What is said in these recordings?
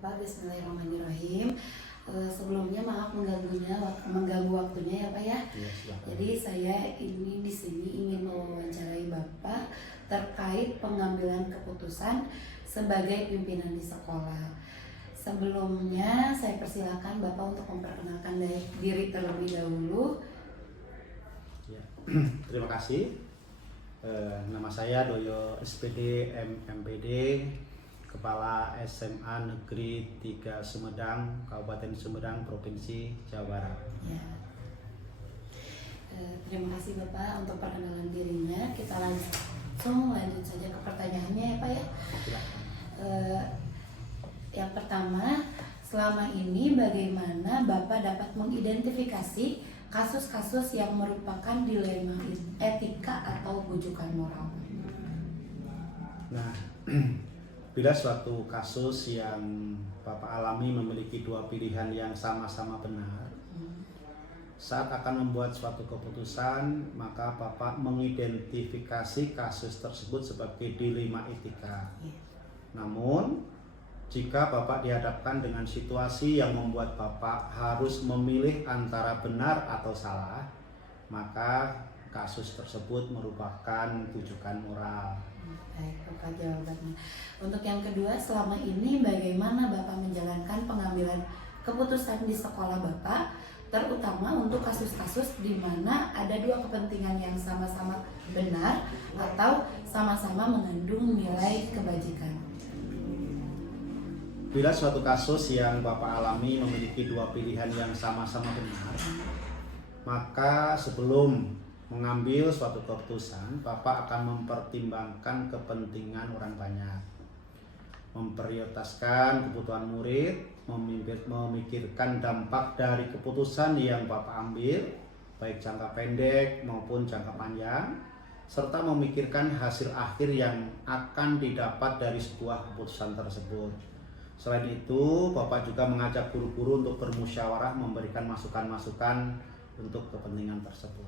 Bapak, Bismillahirrahmanirrahim. Sebelumnya maaf mengganggu waktunya ya Pak ya. Jadi saya ini di sini ingin mewawancarai Bapak terkait pengambilan keputusan sebagai pimpinan di sekolah. Sebelumnya saya persilakan Bapak untuk memperkenalkan diri terlebih dahulu. Ya. Terima kasih. Nama saya Doyo SPD MMPD, Kepala SMA Negeri 3 Sumedang, Kabupaten Sumedang, Provinsi Jawa Barat. Ya. Terima kasih Bapak untuk perkenalan dirinya. Kita lanjut saja ke pertanyaannya ya Pak ya. Yang pertama, selama ini bagaimana Bapak dapat mengidentifikasi kasus-kasus yang merupakan dilema etika atau bujukan moral? Nah, bila suatu kasus yang Bapak alami memiliki dua pilihan yang sama-sama benar, saat akan membuat suatu keputusan, maka Bapak mengidentifikasi kasus tersebut sebagai dilema etika. Namun, jika Bapak dihadapkan dengan situasi yang membuat Bapak harus memilih antara benar atau salah, maka kasus tersebut merupakan bujukan moral. Baik, Bapak jawabannya. Untuk yang kedua, selama ini bagaimana Bapak menjalankan pengambilan keputusan di sekolah Bapak, terutama untuk kasus-kasus di mana ada dua kepentingan yang sama-sama benar atau sama-sama mengandung nilai kebajikan? Bila suatu kasus yang Bapak alami memiliki dua pilihan yang sama-sama benar, maka sebelum mengambil suatu keputusan, Bapak akan mempertimbangkan kepentingan orang banyak, memprioritaskan kebutuhan murid, memikirkan dampak dari keputusan yang Bapak ambil, baik jangka pendek maupun jangka panjang, serta memikirkan hasil akhir yang akan didapat dari sebuah keputusan tersebut. Selain itu, Bapak juga mengajak guru-guru untuk bermusyawarah memberikan masukan-masukan untuk kepentingan tersebut.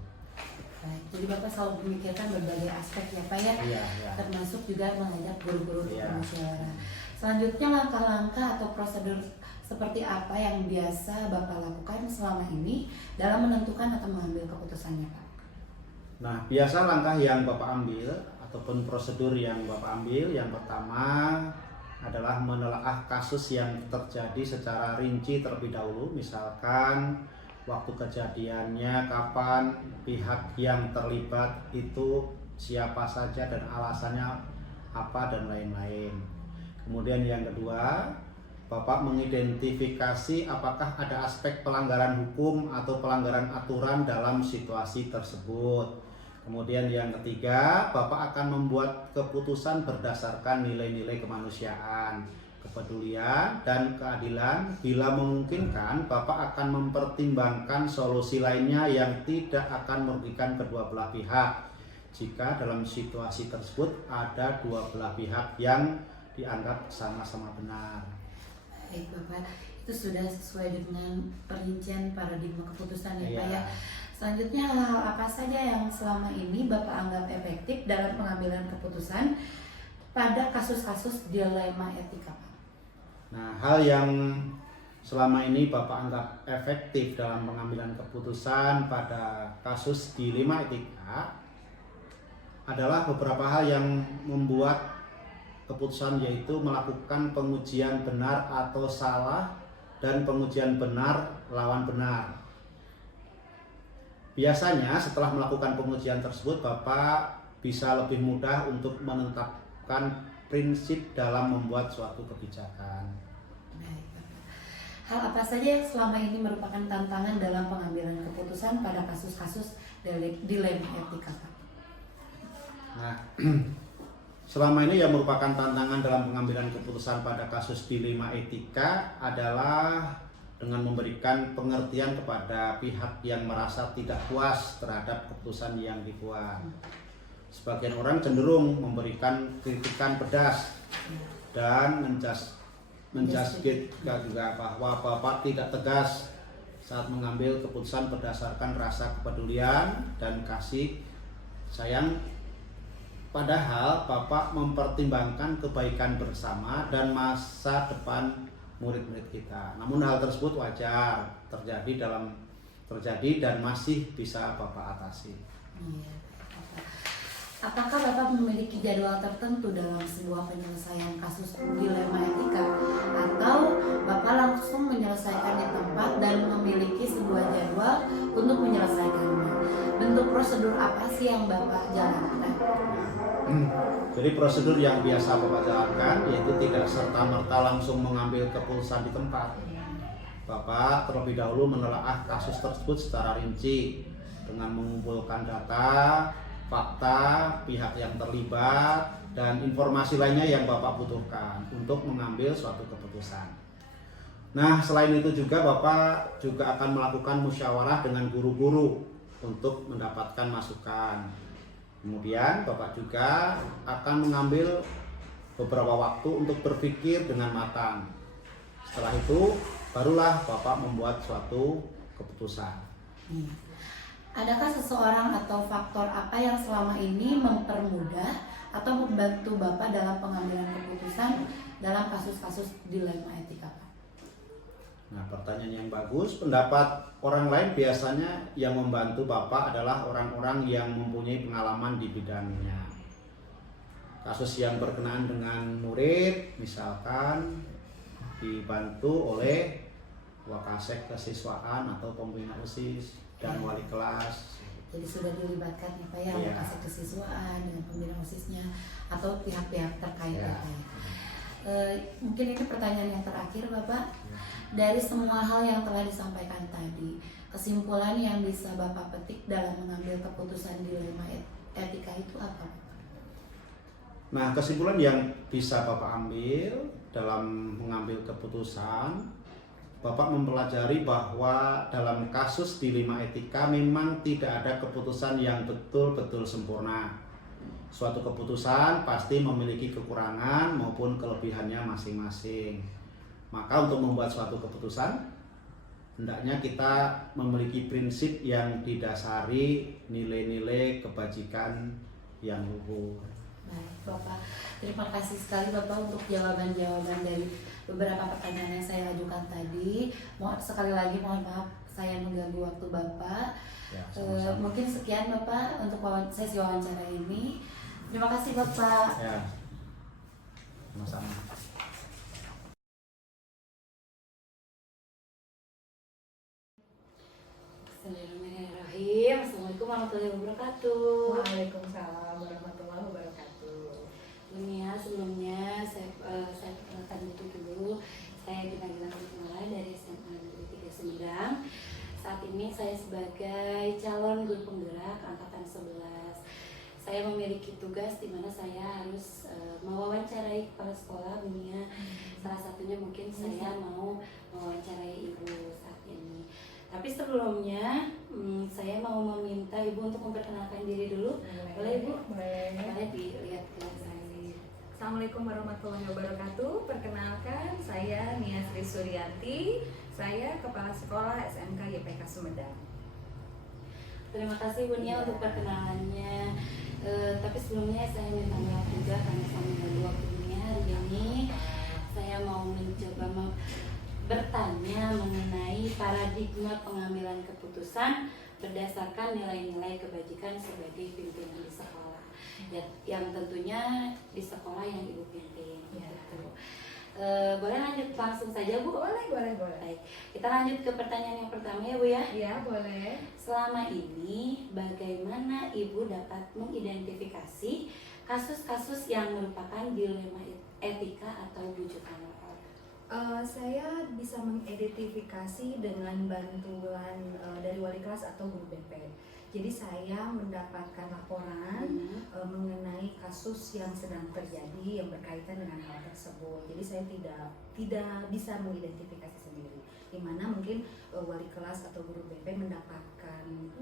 Baik, jadi Bapak selalu memikirkan berbagai aspek ya Pak ya, termasuk juga mengajak guru-guru untuk bermusyawarah. Selanjutnya, langkah-langkah atau prosedur seperti apa yang biasa Bapak lakukan selama ini dalam menentukan atau mengambil keputusannya Pak? Nah, biasa langkah yang Bapak ambil ataupun prosedur yang Bapak ambil, yang pertama adalah menelaah kasus yang terjadi secara rinci terlebih dahulu, misalkan waktu kejadiannya, kapan, pihak yang terlibat itu siapa saja dan alasannya apa dan lain-lain. Kemudian yang kedua, Bapak mengidentifikasi apakah ada aspek pelanggaran hukum atau pelanggaran aturan dalam situasi tersebut. Kemudian yang ketiga, Bapak akan membuat keputusan berdasarkan nilai-nilai kemanusiaan, kepedulian, dan keadilan. Bila memungkinkan, Bapak akan mempertimbangkan solusi lainnya yang tidak akan merugikan kedua belah pihak. Jika dalam situasi tersebut ada dua belah pihak yang dianggap sama-sama benar. Baik Bapak, itu sudah sesuai dengan perincian paradigma keputusan ya Pak ya. Selanjutnya, hal-hal apa saja yang selama ini Bapak anggap efektif dalam pengambilan keputusan pada kasus-kasus dilema etika Pak? Nah, hal yang selama ini Bapak anggap efektif dalam pengambilan keputusan pada kasus dilema etika adalah beberapa hal yang membuat keputusan, yaitu melakukan pengujian benar atau salah dan pengujian benar lawan benar. Biasanya setelah melakukan pengujian tersebut, Bapak bisa lebih mudah untuk menetapkan prinsip dalam membuat suatu kebijakan. Baik, Bapak. Hal apa saja yang selama ini merupakan tantangan dalam pengambilan keputusan pada kasus-kasus dilema etika Pak? Nah, selama ini yang merupakan tantangan dalam pengambilan keputusan pada kasus dilema etika adalah dengan memberikan pengertian kepada pihak yang merasa tidak puas terhadap keputusan yang dibuat. Sebagian orang cenderung memberikan kritikan pedas dan menjudge juga bahwa Bapak tidak tegas saat mengambil keputusan berdasarkan rasa kepedulian dan kasih sayang. Padahal Bapak mempertimbangkan kebaikan bersama dan masa depan murid-murid kita. Namun hal tersebut wajar terjadi dan masih bisa Bapak atasi. Iya, Bapak. Apakah Bapak memiliki jadwal tertentu dalam sebuah penyelesaian kasus dilema etika, atau Bapak langsung menyelesaikan di tempat dan memiliki sebuah jadwal untuk menyelesaikannya? Bentuk prosedur apa sih yang Bapak jalankan? Jadi prosedur yang biasa Bapak jalankan yaitu tidak serta-merta langsung mengambil keputusan di tempat. Bapak terlebih dahulu menelaah kasus tersebut secara rinci dengan mengumpulkan data, fakta, pihak yang terlibat, dan informasi lainnya yang Bapak butuhkan untuk mengambil suatu keputusan. Nah, selain itu juga Bapak juga akan melakukan musyawarah dengan guru-guru untuk mendapatkan masukan. Kemudian Bapak juga akan mengambil beberapa waktu untuk berpikir dengan matang. Setelah itu, barulah Bapak membuat suatu keputusan. Adakah seseorang atau faktor apa yang selama ini mempermudah atau membantu Bapak dalam pengambilan keputusan dalam kasus-kasus dilema etika, Pak? Nah, pertanyaan yang bagus. Pendapat orang lain biasanya yang membantu Bapak adalah orang-orang yang mempunyai pengalaman di bidangnya. Kasus yang berkenaan dengan murid, misalkan dibantu oleh Wakasek kesiswaan atau pembina OSIS dan wali kelas. Jadi sudah dilibatkan ya Pak ya, Iya. Wakasek kesiswaan dengan pembina OSIS-nya atau pihak-pihak terkait Iya. Bapak ya. Mungkin ini pertanyaan yang terakhir Bapak. Dari semua hal yang telah disampaikan tadi, kesimpulan yang bisa Bapak petik dalam mengambil keputusan dilema etika itu apa? Nah, kesimpulan yang bisa Bapak ambil dalam mengambil keputusan, Bapak mempelajari bahwa dalam kasus dilema etika memang tidak ada keputusan yang betul-betul sempurna. Suatu keputusan pasti memiliki kekurangan maupun kelebihannya masing-masing. Maka untuk membuat suatu keputusan, hendaknya kita memiliki prinsip yang didasari nilai-nilai kebajikan yang luhur. Baik Bapak, terima kasih sekali Bapak untuk jawaban-jawaban dari beberapa pertanyaan yang saya ajukan tadi. Sekali lagi mohon maaf saya mengganggu waktu Bapak. Ya, sama-sama. Mungkin sekian Bapak untuk sesi wawancara ini. Terima kasih Bapak. Ya, sama-sama. Bismillahirrahmanirrahim. Assalamualaikum warahmatullahi wabarakatuh. Waalaikumsalam warahmatullahi wabarakatuh. Ini ya, sebelumnya saya perkenalkan dulu. Saya Gina Kumala dari SMA Negeri 3 Sumedang. Saat ini saya sebagai calon guru penggerak angkatan 11. Saya memiliki tugas di mana saya harus mewawancarai kepala sekolah dunia. Salah satunya mungkin saya mau mewawancarai ibu saat ini. Tapi sebelumnya saya mau meminta ibu untuk memperkenalkan diri dulu. Boleh ibu? Boleh. Boleh dilihat ke saya. Assalamualaikum warahmatullahi wabarakatuh. Perkenalkan, saya Nia Sri Suryanti. Saya Kepala Sekolah SMK YPK Sumedang. Terima kasih Bu Nia untuk perkenalannya. Tapi sebelumnya saya minta maaf juga karena saya mengganggu waktunya hari ini. Saya mau mencoba bertanya mengenai paradigma pengambilan keputusan berdasarkan nilai-nilai kebajikan sebagai pimpinan di sekolah. Yang tentunya di sekolah yang Ibu pimpin. Ya. Gitu. Boleh lanjut langsung saja Bu? Boleh. Baik, kita lanjut ke pertanyaan yang pertama ya Bu ya. Ya, boleh. Selama ini bagaimana Ibu dapat mengidentifikasi kasus-kasus yang merupakan dilema etika atau bujukan moral? Saya bisa mengidentifikasi dengan bantuan dari wali kelas atau guru BP. Jadi saya mendapatkan laporan mengenai kasus yang sedang terjadi yang berkaitan dengan hal tersebut. Jadi saya tidak bisa mengidentifikasi sendiri. Di mana mungkin wali kelas atau guru BP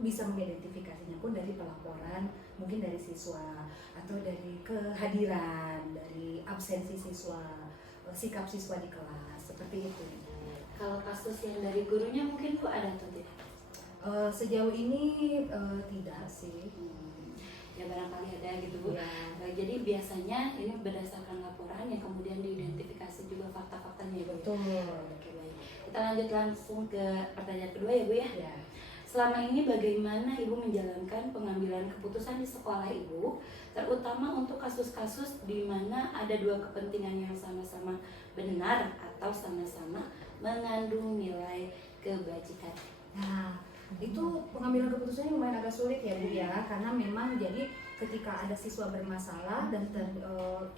bisa mengidentifikasinya pun dari pelaporan, mungkin dari siswa atau dari kehadiran, dari absensi siswa, sikap siswa di kelas, seperti itu. Kalau kasus yang dari gurunya mungkin Bu ada atau tidak? Sejauh ini tidak sih. ya barangkali ada gitu Bu. Ya. Jadi biasanya ini berdasarkan laporan yang kemudian diidentifikasi juga fakta-faktanya ya Bu. Betul. Oke baik. Kita lanjut langsung ke pertanyaan kedua ya Bu ya. Ya. Selama ini bagaimana Ibu menjalankan pengambilan keputusan di sekolah Ibu, terutama untuk kasus-kasus di mana ada dua kepentingan yang sama-sama benar atau sama-sama mengandung nilai kebajikan? Nah, itu pengambilan keputusannya lumayan agak sulit ya Bu ya, karena memang jadi ketika ada siswa bermasalah dan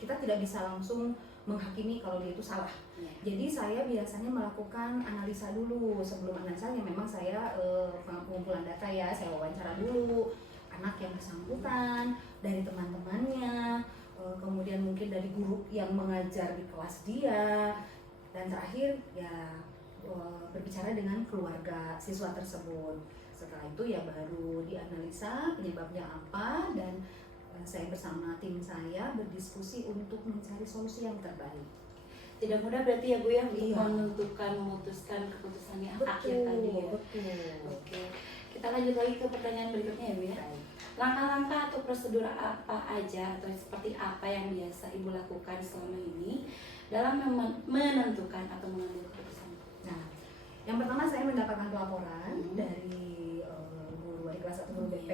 kita tidak bisa langsung menghakimi kalau dia itu salah. Ya. Jadi saya biasanya melakukan analisa dulu. Sebelum analisa ya memang saya pengumpulan data ya, saya wawancara dulu anak yang bersangkutan, dari teman-temannya, kemudian mungkin dari guru yang mengajar di kelas dia, dan terakhir ya berbicara dengan keluarga siswa tersebut. Setelah itu ya baru dianalisa penyebabnya apa, dan saya bersama tim saya berdiskusi untuk mencari solusi yang terbaik. Tidak mudah berarti ya Bu ya untuk Iya. memutuskan keputusan yang akhir tadi ya. Betul. Oke, kita lanjut lagi ke pertanyaan berikutnya ya Bu ya. Baik. Langkah-langkah atau prosedur apa aja atau seperti apa yang biasa Ibu lakukan selama ini dalam menentukan atau mengambil keputusan? Nah, yang pertama saya mendapatkan laporan dari guru wali kelas atau guru BP.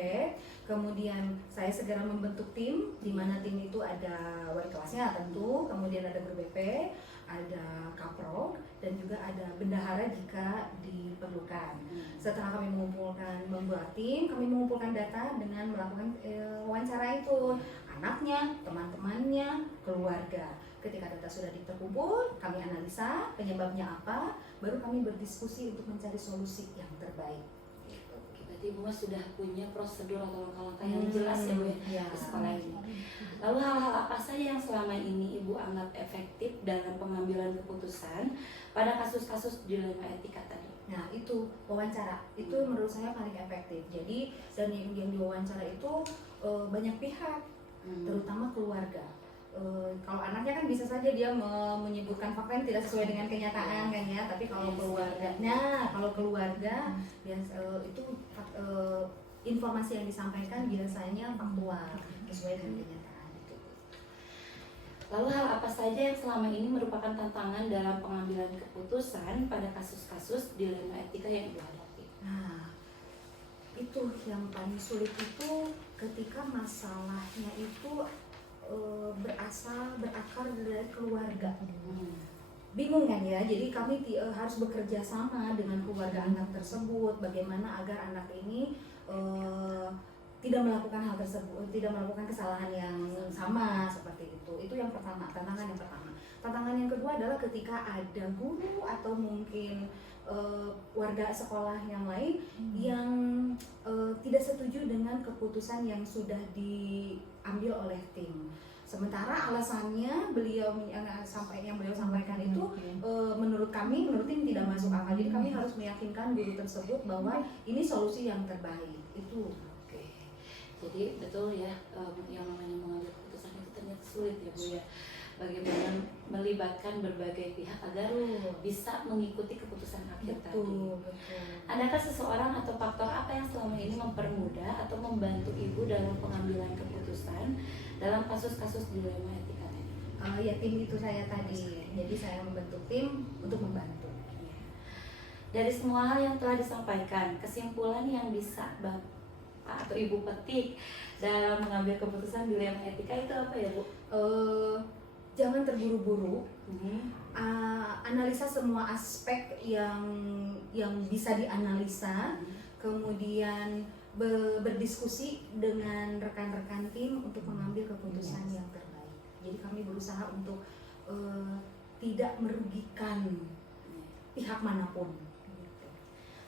Kemudian saya segera membentuk tim, di mana tim itu ada wali kelasnya tentu, kemudian ada guru BP, ada kaprok, dan juga ada bendahara jika diperlukan. Setelah kami membuat tim, kami mengumpulkan data dengan melakukan wawancara itu, anaknya, teman-temannya, keluarga. Ketika data sudah terkumpul, kami analisa penyebabnya apa, baru kami berdiskusi untuk mencari solusi yang terbaik. Berarti Ibu sudah punya prosedur atau langkah-langkah yang jelas ya Bu ya di sekolah ini. Lalu hal-hal apa saja yang selama ini Ibu anggap efektif dalam pengambilan keputusan pada kasus-kasus dilema etika tadi? Nah itu wawancara, itu menurut saya paling efektif. Jadi dan yang diwawancara itu banyak pihak, terutama keluarga. Kalau anaknya kan bisa saja dia menyebutkan fakta yang tidak sesuai dengan kenyataan kan ya, tapi kalau keluarga itu informasi yang disampaikan biasanya faktual sesuai dengan kenyataan itu. Lalu hal apa saja yang selama ini merupakan tantangan dalam pengambilan keputusan pada kasus-kasus dilema etika yang Ibu hadapi? Nah, itu yang paling sulit itu ketika masalahnya itu berakar dari keluarga. Bingung kan ya, jadi kami harus bekerja sama dengan keluarga anak tersebut, bagaimana agar anak ini tidak melakukan hal tersebut, tidak melakukan kesalahan yang sama seperti itu. Itu yang pertama, tantangan yang pertama. Tantangan yang kedua adalah ketika ada guru atau mungkin warga sekolah yang lain yang tidak setuju dengan keputusan yang sudah diambil oleh tim. Sementara alasannya yang beliau sampaikan itu menurut tim tidak masuk akal. Jadi kami harus meyakinkan guru tersebut bahwa ini solusi yang terbaik. Itu. Oke. Jadi betul ya, yang namanya mengambil keputusan itu ternyata sulit ya Bu ya. Bagaimana melibatkan berbagai pihak agar bisa mengikuti keputusan akhir tadi. Betul. Adakah seseorang atau faktor apa yang selama ini mempermudah atau membantu Ibu dalam pengambilan keputusan dalam kasus-kasus dilema etika tadi? Ya tim itu saya tadi. Jadi saya membentuk tim untuk membantu. Dari semua hal yang telah disampaikan, kesimpulan yang bisa Bapak atau Ibu petik dalam mengambil keputusan dilema etika itu apa ya Bu? Jangan terburu-buru. Analisa semua aspek yang bisa dianalisa, kemudian berdiskusi dengan rekan-rekan tim untuk mengambil keputusan yang terbaik. Jadi kami berusaha untuk tidak merugikan pihak manapun.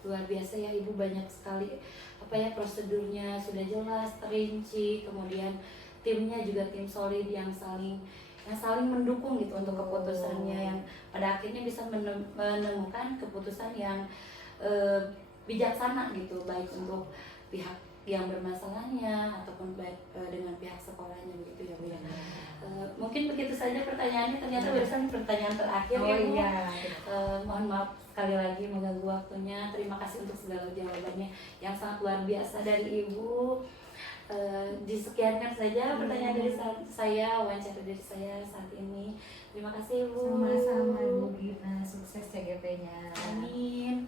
Luar biasa ya Ibu, banyak sekali prosedurnya sudah jelas, terinci, kemudian timnya juga tim solid yang saling mendukung gitu untuk keputusannya yang pada akhirnya bisa menemukan keputusan yang bijaksana gitu, baik untuk pihak yang bermasalahnya ataupun baik dengan pihak sekolahnya begitu ya Bu ya. Mungkin begitu saja pertanyaannya, ternyata barusan pertanyaan terakhir ya Bu. Mohon maaf sekali lagi mengganggu waktunya. Terima kasih untuk segala jawabannya yang sangat luar biasa dari Ibu. disekiankan saja pertanyaan dari saya, wawancara dari saya saat ini. Terima kasih Bu. Sama-sama Bu Gina, sukses CGP-nya. Amin.